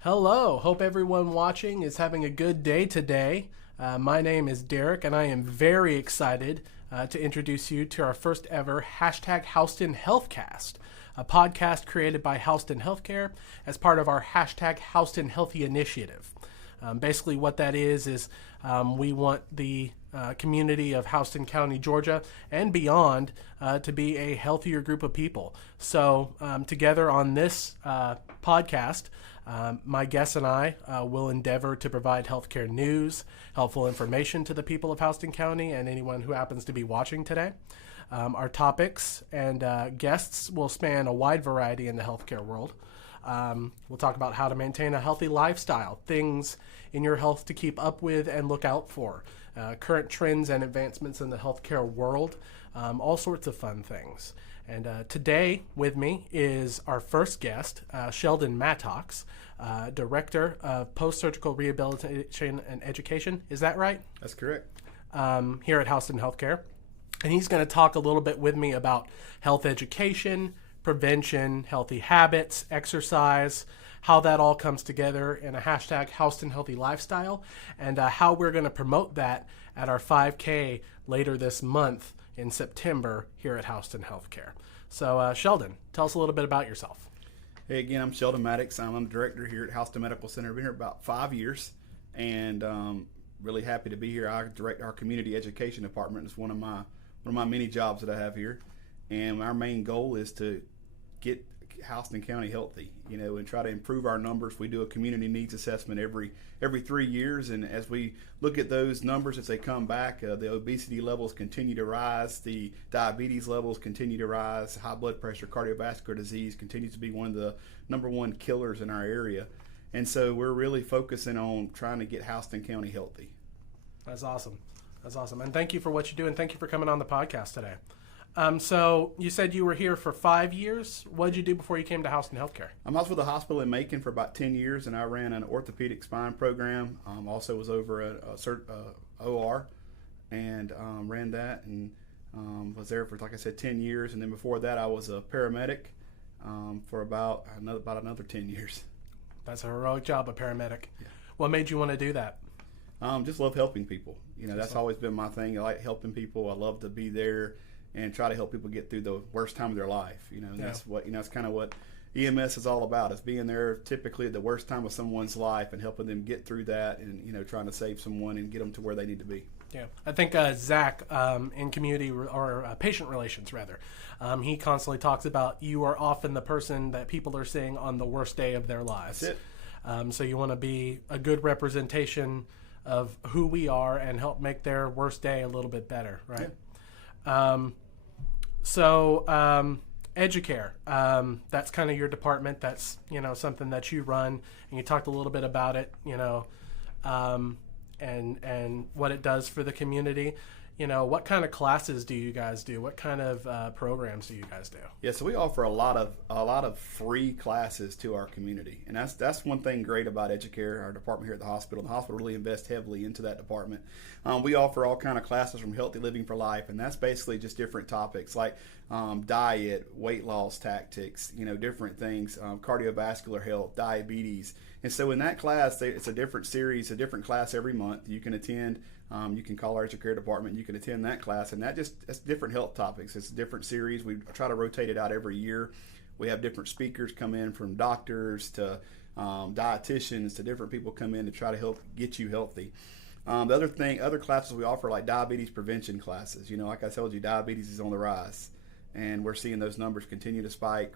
Hello, hope everyone watching is having a good day today. My name is Derek and I am very excited to introduce you to our first ever hashtag Houston Healthcast, a podcast created by Houston Healthcare as part of our hashtag Houston Healthy initiative. Basically what that is we want the community of Houston County, Georgia, and beyond to be a healthier group of people. So together on this podcast, my guests and I will endeavor to provide healthcare news, helpful information to the people of Houston County and anyone who happens to be watching today. Our topics and guests will span a wide variety in the healthcare world. We'll talk about how to maintain a healthy lifestyle, things in your health to keep up with and look out for, current trends and advancements in the healthcare world, all sorts of fun things. And today with me is our first guest, Sheldon Mattox, Director of Post-Surgical Rehabilitation and Education. Is that right? That's correct. Here at Houston Healthcare. And he's going to talk a little bit with me about health education, prevention, healthy habits, exercise, how that all comes together in a hashtag Houston Healthy Lifestyle, and how we're going to promote that at our 5K later this month in September here at Houston Healthcare. So Sheldon, tell us a little bit about yourself. Hey, again, I'm Sheldon Mattox. I'm the director here at Houston Medical Center. I've been here about 5 years, and really happy to be here. I direct our community education department. It's one of my many jobs that I have here, and our main goal is to get Houston County healthy, and try to improve our numbers. We do a community needs assessment every 3 years, and as we look at those numbers as they come back, the obesity levels continue to rise, the diabetes levels continue to rise, high blood pressure, cardiovascular disease continues to be one of the number one killers in our area, and so we're really focusing on trying to get Houston County healthy. That's awesome. And thank you for what you do, and thank you for coming on the podcast today. So you said you were here for 5 years. What did you do before you came to Houston Healthcare? I was with a hospital in Macon for about 10 years, and I ran an orthopedic spine program. Also was over at OR and ran that, and was there for, like I said, 10 years. And then before that, I was a paramedic for about another 10 years. That's a heroic job, a paramedic. Yeah. What made you want to do that? Just love helping people. That's always been my thing. I like helping people. I love to be there and try to help people get through the worst time of their life. And that's what that's kind of what EMS is all about. Is being there typically at the worst time of someone's life and helping them get through that, and trying to save someone and get them to where they need to be. Yeah, I think Zach in community or patient relations rather, he constantly talks about you are often the person that people are seeing on the worst day of their lives. That's it. So you want to be a good representation of who we are and help make their worst day a little bit better, right? Yeah. Educare, that's kind of your department. That's, something that you run, and you talked a little bit about it, and what it does for the community. What kind of classes do you guys do? What kind of programs do you guys do? Yeah, so we offer a lot of free classes to our community, and that's one thing great about Educare, our department here at the hospital. The hospital really invests heavily into that department. We offer all kind of classes from Healthy Living for Life, and that's basically just different topics like diet, weight loss tactics, different things, cardiovascular health, diabetes. And so in that class, it's a different series, a different class every month you can attend. You can call our Educare department. You can attend that class, and that's different health topics. It's a different series. We try to rotate it out every year. We have different speakers come in, from doctors to dietitians to different people come in to try to help get you healthy. Other classes we offer, like diabetes prevention classes. Like I told you, diabetes is on the rise, and we're seeing those numbers continue to spike.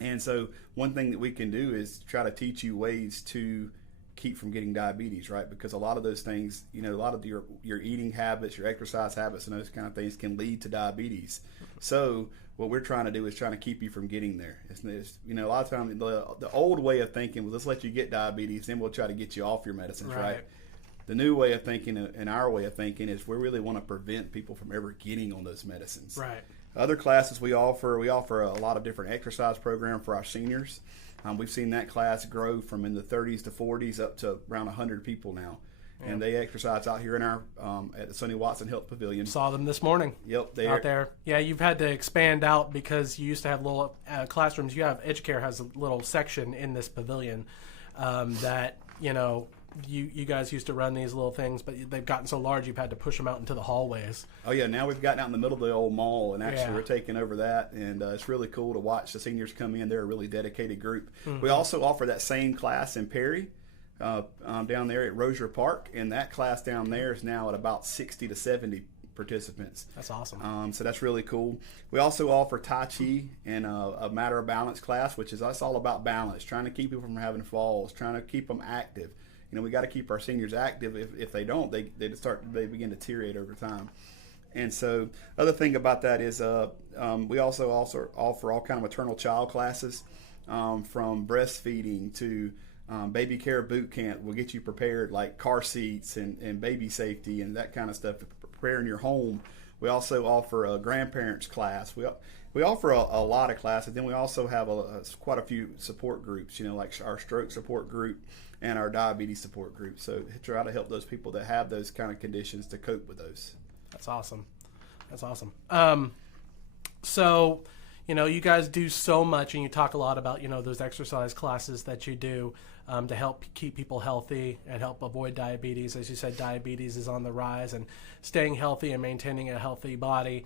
And so one thing that we can do is try to teach you ways to keep from getting diabetes, right? Because a lot of those things, a lot of your eating habits, your exercise habits, and those kind of things can lead to diabetes. So what we're trying to do is trying to keep you from getting there. It's a lot of times the old way of thinking was, let's let you get diabetes, then we'll try to get you off your medicines, right? The new way of thinking and our way of thinking is we really want to prevent people from ever getting on those medicines. Right. Other classes we offer a lot of different exercise programs for our seniors. We've seen that class grow from in the 30s to 40s up to around 100 people now. and they exercise out here in our at the Sonny Watson Health Pavilion. Saw them this morning. Yep, they out there. Yeah, you've had to expand out because you used to have little classrooms. You have Educare has a little section in this pavilion that you guys used to run these little things, but they've gotten so large you've had to push them out into the hallways. Oh yeah, now we've gotten out in the middle of the old mall, and actually we're taking over that, and it's really cool to watch the seniors come in. They're a really dedicated group. Mm-hmm. We also offer that same class in Perry, down there at Rozier Park, and that class down there is now at about 60 to 70 participants. That's awesome. So that's really cool. We also offer Tai Chi and a Matter of Balance class, which is us all about balance, trying to keep people from having falls, trying to keep them active. We got to keep our seniors active. If they don't, they begin to deteriorate over time. And so, other thing about that is we also offer all kind of maternal child classes, from breastfeeding to baby care boot camp. We'll get you prepared, like car seats and baby safety and that kind of stuff, preparing your home. We also offer a grandparents class. We offer a lot of classes. Then we also have quite a few support groups, like our stroke support group and our diabetes support group. So try to help those people that have those kind of conditions to cope with those. That's awesome. So, you guys do so much, and you talk a lot about, those exercise classes that you do to help keep people healthy and help avoid diabetes. As you said, diabetes is on the rise, and staying healthy and maintaining a healthy body,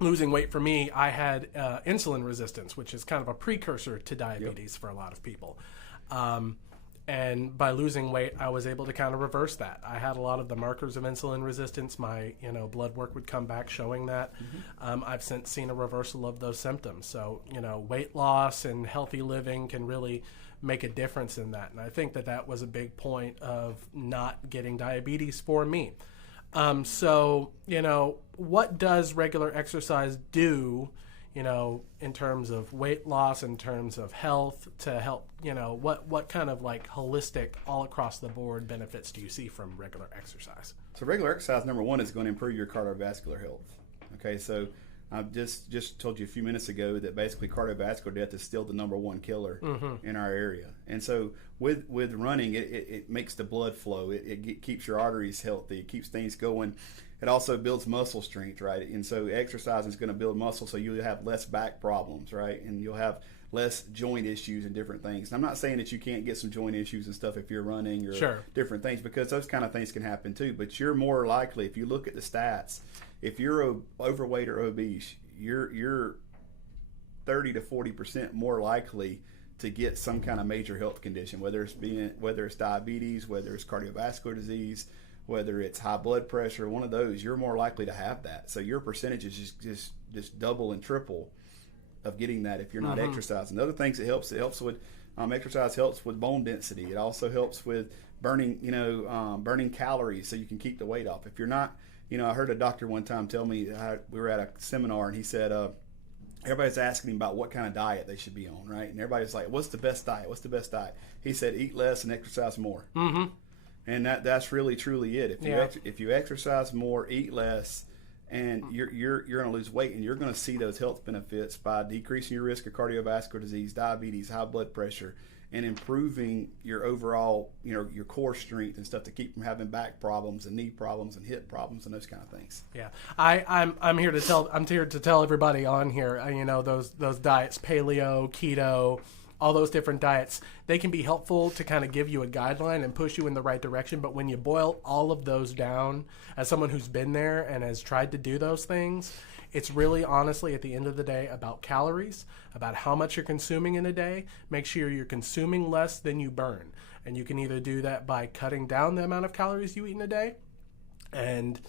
losing weight for me, I had insulin resistance, which is kind of a precursor to diabetes for a lot of people. And by losing weight, I was able to kind of reverse that. I had a lot of the markers of insulin resistance. My, blood work would come back showing that. Mm-hmm. I've since seen a reversal of those symptoms. So, weight loss and healthy living can really make a difference in that. And I think that was a big point of not getting diabetes for me. So, what does regular exercise do, in terms of weight loss, in terms of health, to help, what kind of like holistic, all across the board benefits do you see from regular exercise? So regular exercise, number one, is going to improve your cardiovascular health. Okay, so I just told you a few minutes ago that basically cardiovascular death is still the number one killer in our area. And so with running, it makes the blood flow. It keeps your arteries healthy. It keeps things going. It also builds muscle strength, right? And so exercise is going to build muscle, so you'll have less back problems, right? And you'll have less joint issues and different things. And I'm not saying that you can't get some joint issues and stuff if you're running or different things, because those kind of things can happen too. But you're more likely, if you look at the stats, if you're overweight or obese, you're 30 to 40% more likely to get some kind of major health condition, whether it's diabetes, whether it's cardiovascular disease, whether it's high blood pressure, one of those, you're more likely to have that. So your percentage is just double and triple of getting that if you're not exercising. Other things it helps with exercise helps with bone density. It also helps with burning calories so you can keep the weight off. If you're not, I heard a doctor one time tell me, we were at a seminar, and he said, everybody's asking him about what kind of diet they should be on, right? And everybody's like, what's the best diet? He said, eat less and exercise more. Mm-hmm. And that's really truly it. If you exercise more, eat less, and you're going to lose weight, and you're going to see those health benefits by decreasing your risk of cardiovascular disease, diabetes, high blood pressure, and improving your overall, your core strength and stuff to keep from having back problems and knee problems and hip problems and those kind of things. Yeah, I'm here to tell everybody on here, those diets, paleo, keto, all those different diets, they can be helpful to kind of give you a guideline and push you in the right direction. But when you boil all of those down, as someone who's been there and has tried to do those things, it's really honestly at the end of the day about calories, about how much you're consuming in a day. Make sure you're consuming less than you burn. And you can either do that by cutting down the amount of calories you eat in a day and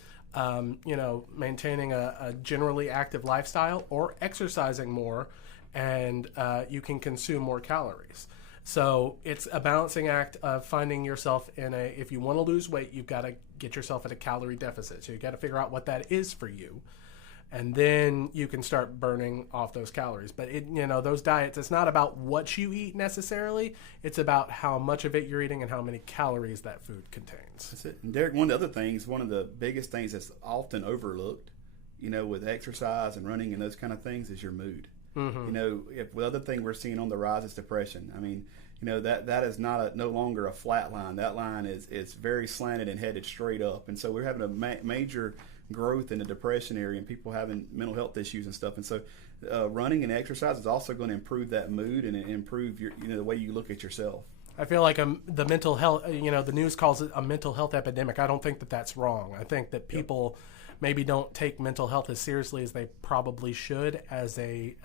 maintaining a generally active lifestyle, or exercising more, and you can consume more calories. So it's a balancing act of finding yourself if you want to lose weight, you've got to get yourself at a calorie deficit. So you've got to figure out what that is for you. And then you can start burning off those calories. But those diets, it's not about what you eat necessarily. It's about how much of it you're eating and how many calories that food contains. That's it. And Derek, one of the biggest things that's often overlooked, with exercise and running and those kind of things, is your mood. Mm-hmm. If the other thing we're seeing on the rise is depression. I mean, that is not no longer a flat line. That line is very slanted and headed straight up. And so we're having a major growth in the depression area and people having mental health issues and stuff. And so running and exercise is also going to improve that mood and improve your the way you look at yourself. I feel like the mental health, the news calls it a mental health epidemic. I don't think that that's wrong. I think that people maybe don't take mental health as seriously as they probably should as a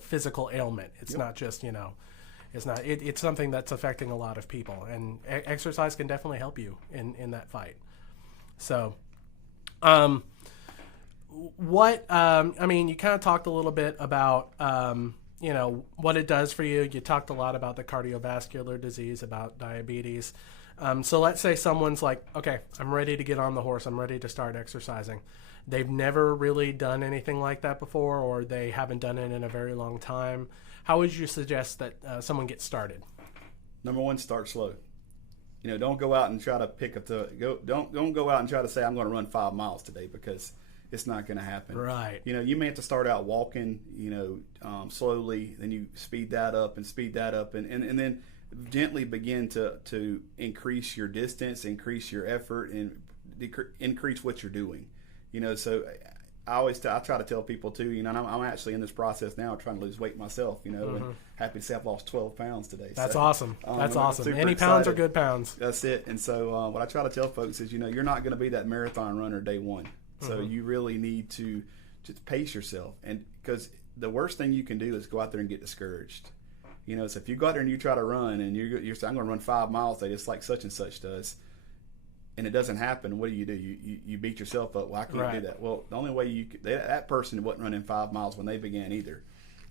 physical ailment. It's not just, it's something that's affecting a lot of people, and exercise can definitely help you in that fight. So, you kind of talked a little bit about, what it does for you. You talked a lot about the cardiovascular disease, about diabetes. So let's say someone's like, okay, I'm ready to get on the horse. I'm ready to start exercising. They've never really done anything like that before, or they haven't done it in a very long time. How would you suggest that someone get started? Number one, start slow. Don't go out and try to don't go out and try to say I'm going to run 5 miles today, because it's not going to happen. Right. You may have to start out walking, slowly, then you speed that up, and then gently begin to increase your distance, increase your effort, and increase what you're doing. So I try to tell people too, and I'm actually in this process now trying to lose weight myself, and happy to say I've lost 12 pounds today. That's so, awesome. That's awesome. Any pounds are good pounds. That's it. And so what I try to tell folks is, you're not going to be that marathon runner day one. So you really need to just pace yourself, and because the worst thing you can do is go out there and get discouraged. So if you go out there and you try to run and you're saying, I'm going to run 5 miles today, just like such and such does, and it doesn't happen, what do? You beat yourself up. Well, I can't do that. Well, the only way that person wasn't running 5 miles when they began either.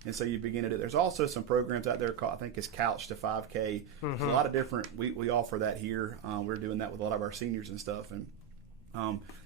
And so you begin to do. There's also some programs out there called, I think it's Couch to 5K. There's a lot of different. We offer that here. We're doing that with a lot of our seniors and stuff, and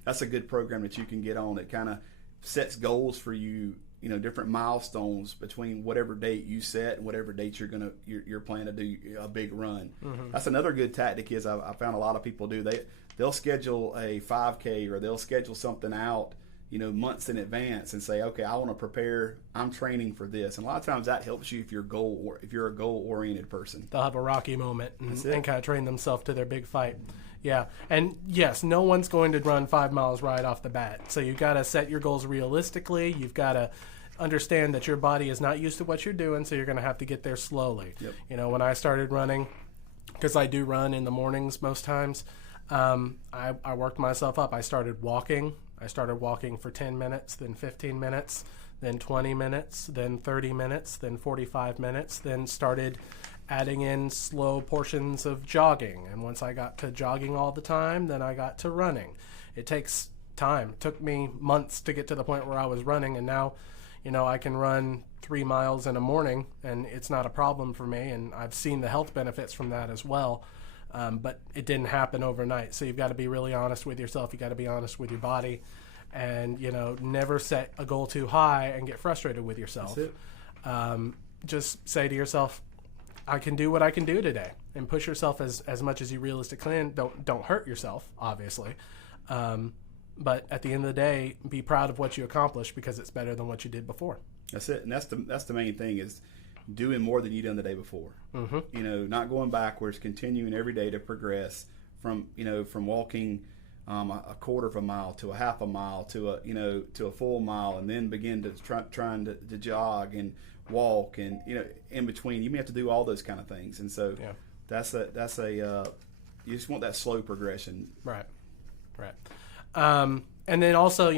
that's a good program that you can get on that kind of sets goals for you. Different milestones between whatever date you set and whatever date you're planning to do a big run. That's another good tactic. Is I found a lot of people do. They'll schedule a 5K, or they'll schedule something out, months in advance, and say, okay, I want to prepare. I'm training for this, and a lot of times that helps you if you're a goal oriented person. They'll have a rocky moment and kind of train themselves to their big fight. Yeah, and yes, no one's going to run 5 miles right off the bat. So you've got to set your goals realistically. You've got to understand that your body is not used to what you're doing, so you're going to have to get there slowly. Yep. When I started running, because I do run in the mornings most times, I worked myself up. I started walking. I started walking for 10 minutes, then 15 minutes, then 20 minutes, then 30 minutes, then 45 minutes, then started adding in slow portions of jogging. And once I got to jogging all the time, then I got to running. It takes time. It took me months to get to the point where I was running, and now, I can run 3 miles in a morning, and it's not a problem for me, and I've seen the health benefits from that as well. But it didn't happen overnight. So you've got to be really honest with yourself. You've got to be honest with your body, and, never set a goal too high and get frustrated with yourself. That's it. Just say to yourself, I can do what I can do today, and push yourself as much as you realistically can. Don't hurt yourself, obviously. But at the end of the day, be proud of what you accomplished, because it's better than what you did before. That's it. And that's the main thing, is doing more than you done the day before. Not going backwards, continuing every day to progress from walking a quarter of a mile to a half a mile to a full mile, and then begin to trying to jog and walk, and in between you may have to do all those kind of things. And so that's a you just want that slow progression. Right. And then also,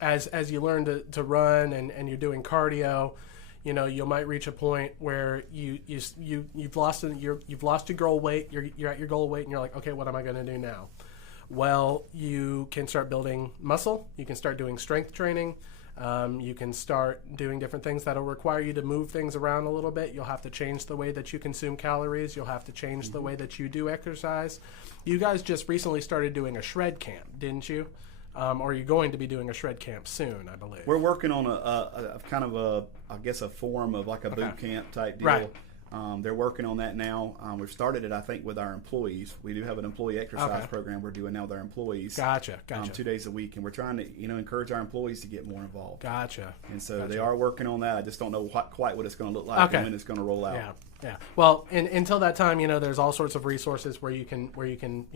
as you learn to run and you're doing cardio, you might reach a point where you've lost your goal weight. You're at your goal weight, and you're like, okay, what am I going to do now? Well, you can start building muscle. You can start doing strength training. You can start doing different things that'll require you to move things around a little bit. You'll have to change the way that you consume calories. You'll have to change the way that you do exercise. You guys just recently started doing a shred camp, didn't you? Or are you going to be doing a shred camp soon, I believe? We're working on a kind of a form of like a boot camp type deal. Right. They're working on that now. We've started it, I think, with our employees. We do have an employee exercise program we're doing now with our employees. Gotcha. 2 days a week, and we're trying to encourage our employees to get more involved. Gotcha. And so they are working on that. I just don't know quite what it's going to look like and when it's going to roll out. Yeah. Yeah. Well, until that time, there's all sorts of resources where you can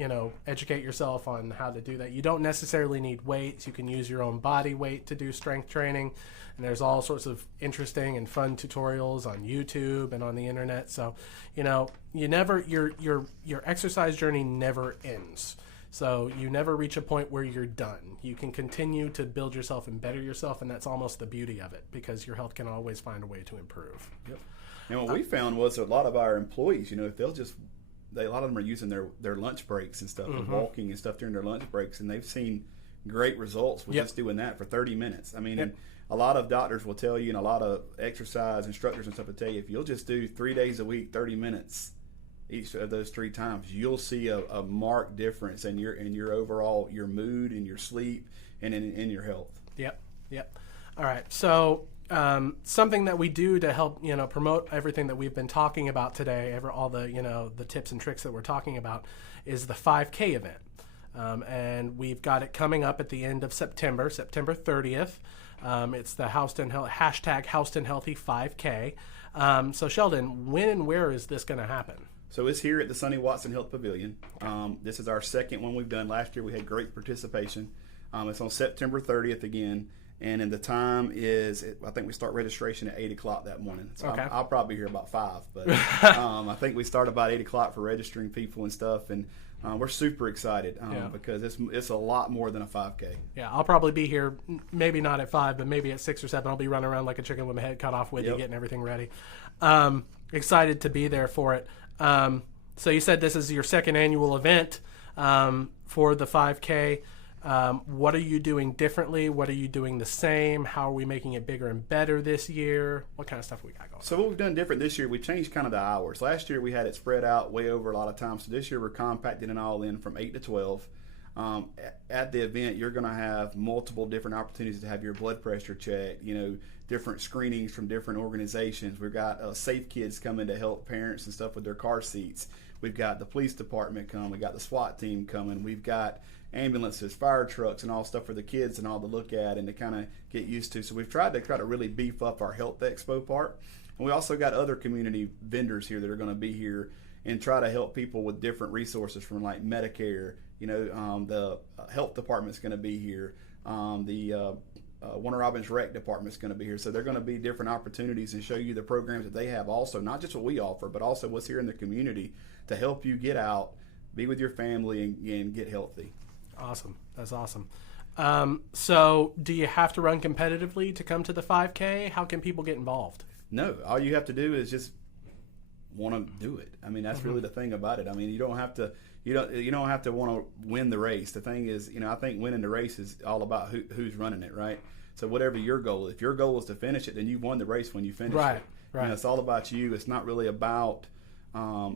educate yourself on how to do that. You don't necessarily need weights. You can use your own body weight to do strength training, and there's all sorts of interesting and fun tutorials on YouTube and on the internet. So, your exercise journey never ends. So you never reach a point where you're done. You can continue to build yourself and better yourself, and that's almost the beauty of it, because your health can always find a way to improve. Yep. And what we found was a lot of our employees, if they'll a lot of them are using their lunch breaks and stuff, and walking and stuff during their lunch breaks, and they've seen great results with just doing that for 30 minutes. I mean, and a lot of doctors will tell you, and a lot of exercise instructors and stuff will tell you, if you'll just do 3 days a week, 30 minutes each of those 3 times, you'll see a marked difference in your overall, your mood and your sleep and in your health. Yep. All right. So something that we do to help promote everything that we've been talking about today, all the the tips and tricks that we're talking about, is the 5K event, and we've got it coming up at the end of September 30th. It's the hashtag Houston Healthy 5K. So Sheldon, when and where is this going to happen? So it's here at the Sonny Watson Health Pavilion. This is our second one we've done. Last year we had great participation. It's on September 30th again, and then the time is, I think we start registration at 8 o'clock that morning. So okay. I'll probably be here about 5, but I think we start about 8 o'clock for registering people and stuff, and we're super excited because it's a lot more than a 5K. Yeah, I'll probably be here, maybe not at 5, but maybe at 6 or 7. I'll be running around like a chicken with my head cut off with you, getting everything ready. Excited to be there for it. So you said this is your second annual event for the 5K. What are you doing differently? What are you doing the same? How are we making it bigger and better this year? What kind of stuff we got going on? So what we've done different this year, we changed kind of the hours. Last year we had it spread out way over a lot of times. So this year we're compacting it all in from 8 to 12. At the event, you're going to have multiple different opportunities to have your blood pressure checked, different screenings from different organizations. We've got Safe Kids coming to help parents and stuff with their car seats. We've got the police department coming. We've got the SWAT team coming. We've got ambulances, fire trucks, and all stuff for the kids and all to look at and to kind of get used to. So we've tried to really beef up our health expo part. And we also got other community vendors here that are going to be here and try to help people with different resources from like Medicare. The health department's going to be here. The Warner Robins Rec department's going to be here. So they're going to be different opportunities and show you the programs that they have also, not just what we offer, but also what's here in the community to help you get out, be with your family, and get healthy. Awesome. That's awesome. So do you have to run competitively to come to the 5K? How can people get involved? No. All you have to do is just want to do it. I mean, that's really the thing about it. I mean, you don't have to want to win the race. The thing is, I think winning the race is all about who's running it, right? So whatever your goal is, if your goal is to finish it, then you've won the race when you finish it. Right. It's all about you. It's not really about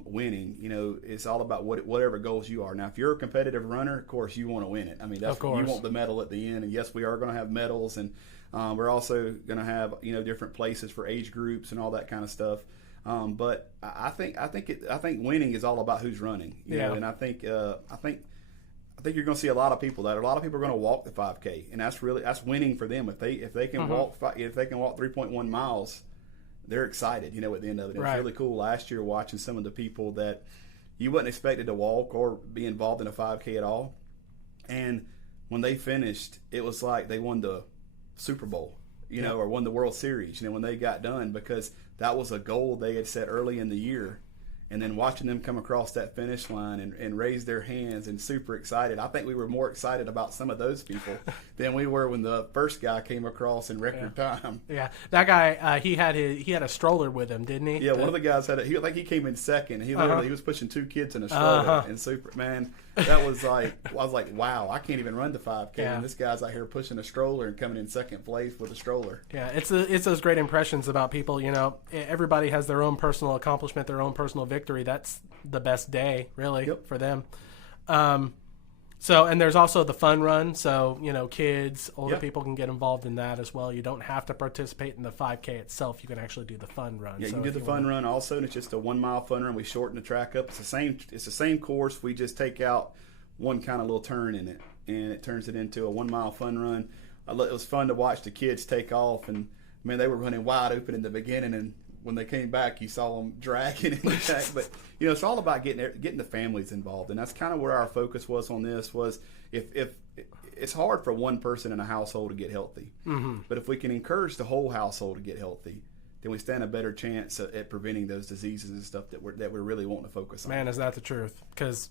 winning. It's all about whatever goals you are. Now, if you're a competitive runner, of course you want to win it. I mean, you want the medal at the end. And yes, we are going to have medals, and we're also going to have different places for age groups and all that kind of stuff. But I think winning is all about who's running. You know, and I think you're going to see a lot of people are going to walk the 5K, and that's winning for them. If they can walk 3.1 miles, they're excited. At the end of it, it's really cool. Last year, watching some of the people that you wasn't expected to walk or be involved in a 5K at all, and when they finished, it was like they won the Super Bowl, or won the World Series. When they got done, because that was a goal they had set early in the year. And then watching them come across that finish line and raise their hands and super excited. I think we were more excited about some of those people than we were when the first guy came across in record time. Yeah, that guy, he had a stroller with him, didn't he? Yeah, one of the guys had I think he came in second. He literally he was pushing 2 kids in a stroller. And that was like, I was like, wow, I can't even run the 5K. And this guy's out here pushing a stroller and coming in second place with a stroller. Yeah, it's those great impressions about people. Everybody has their own personal accomplishment, their own personal victory. That's the best day, really, for them. And there's also the fun run. So, kids, older people can get involved in that as well. You don't have to participate in the 5K itself. You can actually do the fun run. Yeah, you can do the fun run also, and it's just a 1 mile fun run. We shorten the track up. It's the same course. We just take out one kind of little turn in it, and it turns it into a 1 mile fun run. It was fun to watch the kids take off, and man, they were running wide open in the beginning, and when they came back, you saw them dragging in the back. But it's all about getting the families involved, and that's kind of where our focus was on this. Was if it's hard for one person in a household to get healthy, but if we can encourage the whole household to get healthy, then we stand a better chance at preventing those diseases and stuff that we're really wanting to focus on. Man, is that the truth? Because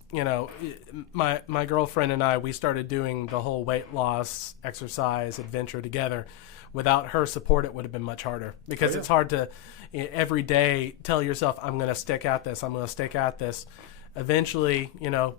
my girlfriend and I, we started doing the whole weight loss exercise adventure together. Without her support, it would have been much harder, because it's hard to every day tell yourself, I'm going to stick at this. I'm going to stick at this. Eventually,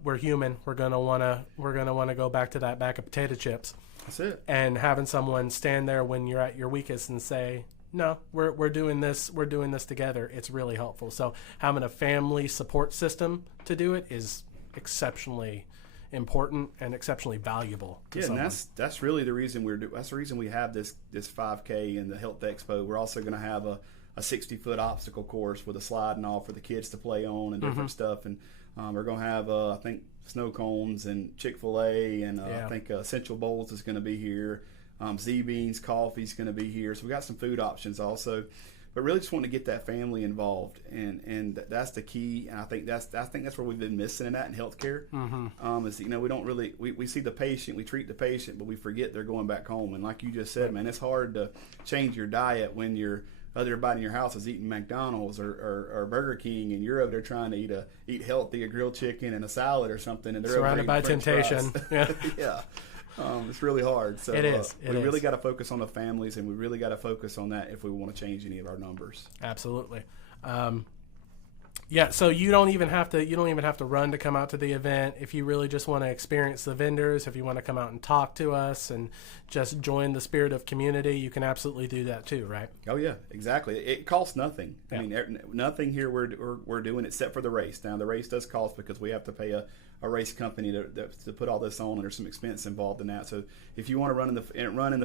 we're human. We're going to want to go back to that bag of potato chips. That's it. And having someone stand there when you're at your weakest and say, no, we're doing this. We're doing this together. It's really helpful. So having a family support system to do it is exceptionally important and exceptionally valuable to someone. And that's really the reason that's the reason we have this 5K and the Health Expo. We're also going to have a 60-foot obstacle course with a slide and all for the kids to play on and different stuff. And we're going to have I think snow cones and Chick-fil-A, and I think Essential Bowls is going to be here. Z-Beans Coffee is going to be here. So we got some food options also. But really just want to get that family involved, and that's the key. And I think that's where we've been missing in healthcare. Is we don't really we see the patient, we treat the patient, but we forget they're going back home. And like you just said, man, it's hard to change your diet when everybody in your house is eating McDonald's or Burger King, and you're over there trying to eat healthy, a grilled chicken and a salad or something, and they're surrounded by temptation. Yeah. Yeah. It's really hard. So it is. We really got to focus on the families, and we really got to focus on that if we want to change any of our numbers. Absolutely. So you don't even have to run to come out to the event. If you really just want to experience the vendors, if you want to come out and talk to us and just join the spirit of community, you can absolutely do that too, right? Oh yeah, exactly. It costs nothing. Yeah. I mean, nothing here we're doing except for the race. Now the race does cost because we have to pay a race company to put all this on, and there's some expense involved in that. So if you want to run in the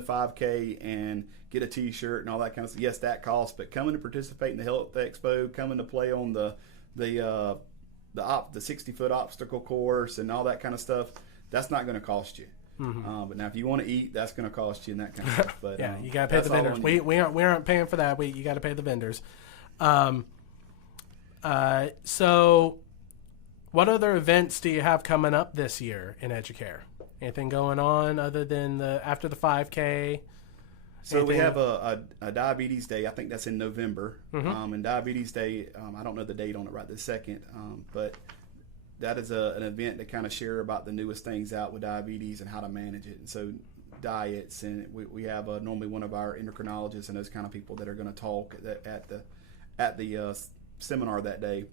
5K and get a T-shirt and all that kind of stuff, yes, that costs. But coming to participate in the Health Expo, coming to play on the 60-foot obstacle course and all that kind of stuff, that's not going to cost you. But now if you want to eat, that's going to cost you and that kind of stuff. But you got to pay the vendors. We aren't paying for that. You got to pay the vendors. So what other events do you have coming up this year in Educare? Anything going on other than after the 5K? So we have a Diabetes Day. I think that's in November. And Diabetes Day, I don't know the date on it right this second, but that is an event to kind of share about the newest things out with diabetes and how to manage it. And so diets, and we have normally one of our endocrinologists and those kind of people that are going to talk at the seminar that day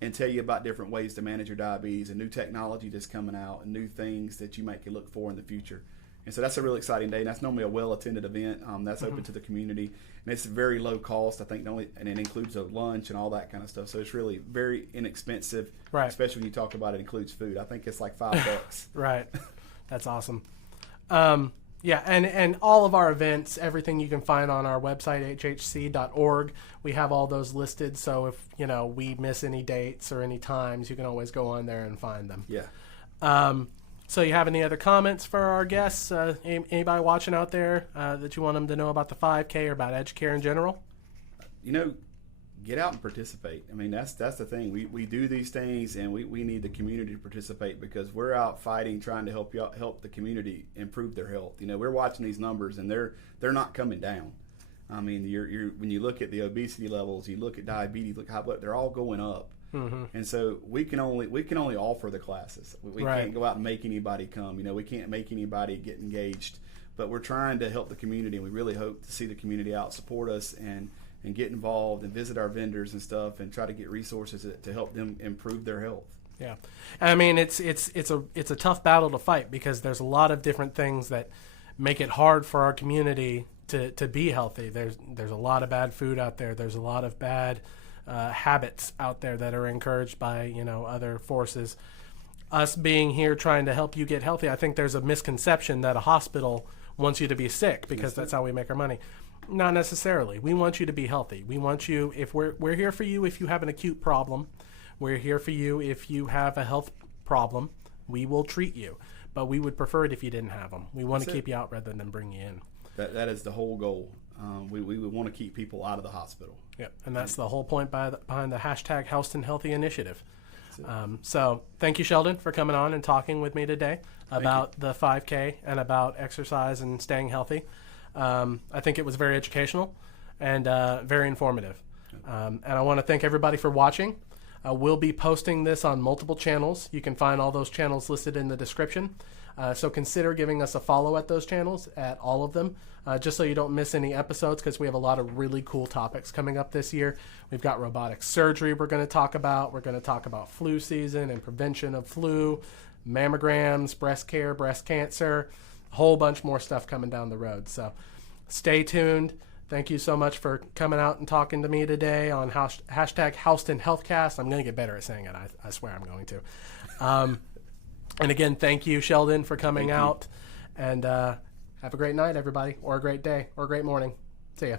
and tell you about different ways to manage your diabetes and new technology that's coming out and new things that you might look for in the future. And so that's a really exciting day, and that's normally a well-attended event that's open to the community, and it's very low cost. I think and it includes a lunch and all that kind of stuff. So it's really very inexpensive, right? Especially when you talk about it includes food. I think it's like $5. Right, that's awesome. And all of our events, everything you can find on our website, hhc.org. We have all those listed, so if we miss any dates or any times, you can always go on there and find them. Yeah. So you have any other comments for our guests? Anybody watching out there that you want them to know about the 5K or about Educare in general? Get out and participate. I mean, that's the thing. We do these things, and we need the community to participate because we're out fighting, trying to help the community improve their health. We're watching these numbers, and they're not coming down. I mean, when you look at the obesity levels, you look at diabetes, look how they're all going up. And so we can only offer the classes. We can't go out and make anybody come. We can't make anybody get engaged. But we're trying to help the community, and we really hope to see the community out support us and get involved and visit our vendors and stuff and try to get resources to help them improve their health. Yeah, I mean it's a tough battle to fight because there's a lot of different things that make it hard for our community to be healthy. There's a lot of bad food out there. There's a lot of bad habits out there that are encouraged by other forces. Us being here trying to help you get healthy, I think there's a misconception that a hospital wants you to be sick because that's how we make our money. Not necessarily. We want you to be healthy. We want you, if we're here for you if you have an acute problem. We're here for you if you have a health problem. We will treat you. But we would prefer it if you didn't have them. We want to keep you out rather than bring you in. That is the whole goal. We want to keep people out of the hospital. Yeah, and that's the whole point behind the hashtag Houston Healthy Initiative. So thank you, Sheldon, for coming on and talking with me today about the 5K and about exercise and staying healthy. I think it was very educational and very informative. And I want to thank everybody for watching. We'll be posting this on multiple channels. You can find all those channels listed in the description. So consider giving us a follow at those channels, at all of them, just so you don't miss any episodes, because we have a lot of really cool topics coming up this year. We've got robotic surgery we're going to talk about. We're going to talk about flu season and prevention of flu, mammograms, breast care, breast cancer, a whole bunch more stuff coming down the road. So stay tuned. Thank you so much for coming out and talking to me today on hashtag Houston Healthcast. I'm going to get better at saying it. I swear I'm going to. And again, thank you, Sheldon, for coming out. And have a great night, everybody, or a great day, or a great morning. See ya.